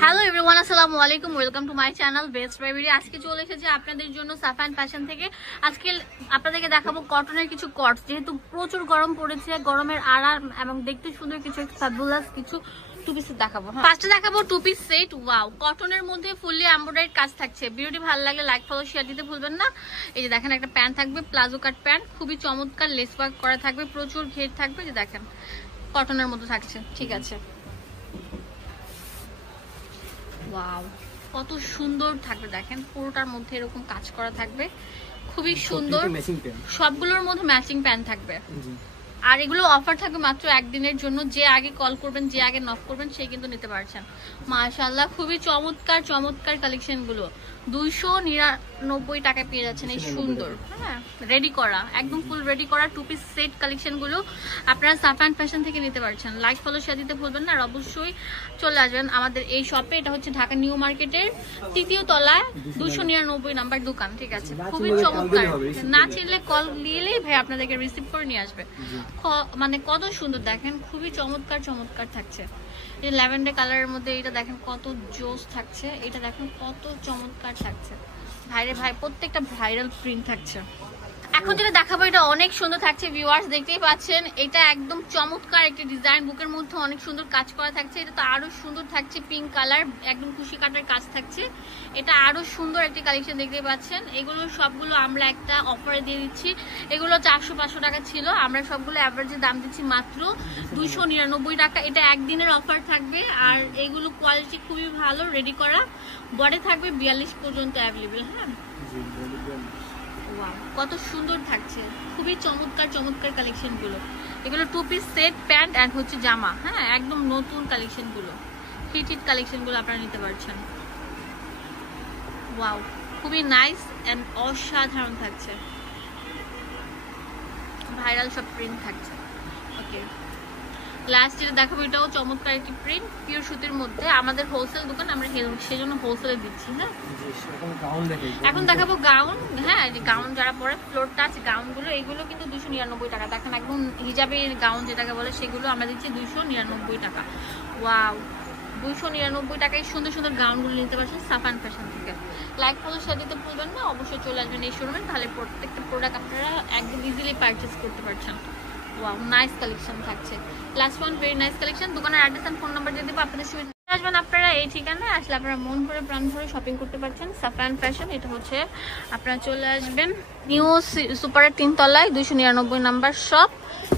Hello everyone, আসসালামু আলাইকুম, welcome to my channel best baby. আজকে চলে এসেছি আপনাদের জন্য সাফান ফ্যাশন থেকে। আজকে আপনাদেরকে দেখাবো কটনের কিছু কটস। যেহেতু প্রচুর গরম পড়েছে, গরমের আরাম এবং দেখতে সুন্দর কিছু ফ্যাবুলাস কিছু টু পিসের দেখাবো। ফার্স্টে দেখাবো টু পিস সেট। ওয়াও, কটনের মধ্যে ফুললি এমব্রয়ডারি কাজ থাকছে। ভিডিওটি ভালো লাগলে লাইক ফলো শেয়ার দিতে ভুলবেন না। এই যে দেখেন, একটা প্যান্ট থাকবে, প্লাজো কাট প্যান্ট, খুবই চমৎকার, লেস ওয়ার্ক করা থাকবে, প্রচুর ঘের থাকবে। যে দেখেন কটনের মধ্যে থাকছে, ঠিক আছে। ওয়াও, কত সুন্দর থাকবে দেখেন, পুরোটার মধ্যে এরকম কাজ করা থাকবে, খুবই সুন্দর। সবগুলোর মধ্যে ম্যাচিং প্যান্ট থাকবে। আর এগুলো অফার থাকবে মাত্র একদিনের জন্য। যে আগে কল করবেন, যে আগে নক করবেন, সেই কিন্তু নিতে পারছেন। মাশাআল্লাহ, খুবই চমৎকার চমৎকার কালেকশন গুলো 299 টাকায় পেয়ে যাচ্ছেন। এই সুন্দর, হ্যাঁ, রেডি করা, একদম ফুল রেডি করা টু পিস সেট কালেকশন গুলো আপনারা সাফান ফ্যাশন থেকে নিতে পারছেন। লাইক ফলো শেয়ার দিতে ভুলবেন না। আর অবশ্যই চলে আসবেন আমাদের এই শপে। এটা হচ্ছে ঢাকা নিউ মার্কেটের 3য় তলায় 299 নাম্বার দোকান, ঠিক আছে। খুবই চমৎকার। না চিনলে কল নিলেই ভাই আপনাদেরকে রিসিভ করে নিয়ে আসবে। মানে কত সুন্দর দেখেন, খুবই চমৎকার চমৎকার থাকছে। এই ল্যাভেন্ডার কালারের মধ্যে এটা দেখেন কত জোস থাকছে। এটা দেখেন কত চমৎকার থাকছে। ভাইরে ভাই, প্রত্যেকটা ভাইরাল প্রিন্ট থাকছে। এখন যেটা দেখাবো এটা অনেক সুন্দর থাকছে। ভিউয়ার্স দেখতেই পাচ্ছেন, এটা একদম চমৎকার একটি ডিজাইন। বুকের মধ্যে অনেক সুন্দর কাজ করা থাকছে। এটা তো আরো সুন্দর থাকছে, পিঙ্ক কালার, একদম খুশি কাটার কাজ থাকছে। এটা আরো সুন্দর একটি কালেকশন দেখতে পাচ্ছেন। এগুলো সবগুলো আমরা একটা অফারে দিয়ে দিচ্ছি। এগুলো 400-500 টাকা ছিল, আমরা সবগুলো অ্যাভারেজে দাম দিচ্ছি মাত্র 299 টাকা। এটা একদিনের অফার থাকবে। আর এগুলো কোয়ালিটি খুবই ভালো, রেডি করা, বডি থাকবে 42 পর্যন্ত অ্যাভেলেবেল। হ্যাঁ, কত সুন্দর থাকছে, খুবই চমৎকার চমৎকার কালেকশন গুলো। এগুলো two piece set, pant and হচ্ছে জামা। হ্যাঁ, একদম নতুন কালেকশন গুলো, হিট হিট কালেকশন গুলো আপনারা নিতে পারছেন। ওয়াও, খুবই নাইস এন্ড অসাধারণ থাকছে। ভাইরাল সব প্রিন্ট থাকছে। ওকে, লাস্ট যেটা দেখাবো এটাও চমৎকার একটি প্রিন্ট, পিওর সুতির মধ্যে। আমাদের হোলসেল দোকান, আমরা সেজন্য হোলসেলে দিচ্ছি। হ্যাঁ, এখন দেখাবো গাউন। হ্যাঁ, যে গাউন যারা পরে ফ্লোর টাচ গাউন গুলো, এগুলো কিন্তু 299 টাকা। দেখেন একদম হিজাবের গাউন যেটাকে বলে, সেগুলো আমরা দিচ্ছি 299 টাকা। ওয়াও, 299 টাকায় সুন্দর সুন্দর গাউন গুলো নিতে পারছেন সাফান ফ্যাশন থেকে। লাইক ফলো শেয়ার দিতে ভুলবেন না। অবশ্যই চলে আসবেন এই শোরুমে, তাহলে প্রত্যেকটা প্রোডাক্ট আপনারা একদম ইজিলি পারচেজ করতে পারছেন। ওয়াও, নাইস কালেকশন থাকছে। Last one, very nice collection. দোকানের অ্যাড্রেস এন্ড ফোন নাম্বার দিয়ে দেবো, আপনাদের সুবিধা আসবেন আপনারা এই ঠিকানায় আসলে আপনারা মন ভরে প্রাণ ভরে শপিং করতে পারছেন। সাফান ফ্যাশন, এটা হচ্ছে আপনারা চলে আসবেন নিউ সুপারের 3 তলায় 299 নাম্বার শপ।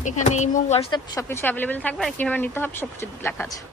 এখানে ইমো, হোয়াটসঅ্যাপ সবকিছু অ্যাভেলেবেল থাকবে। আর কিভাবে নিতে হবে সবকিছু লেখা আছে।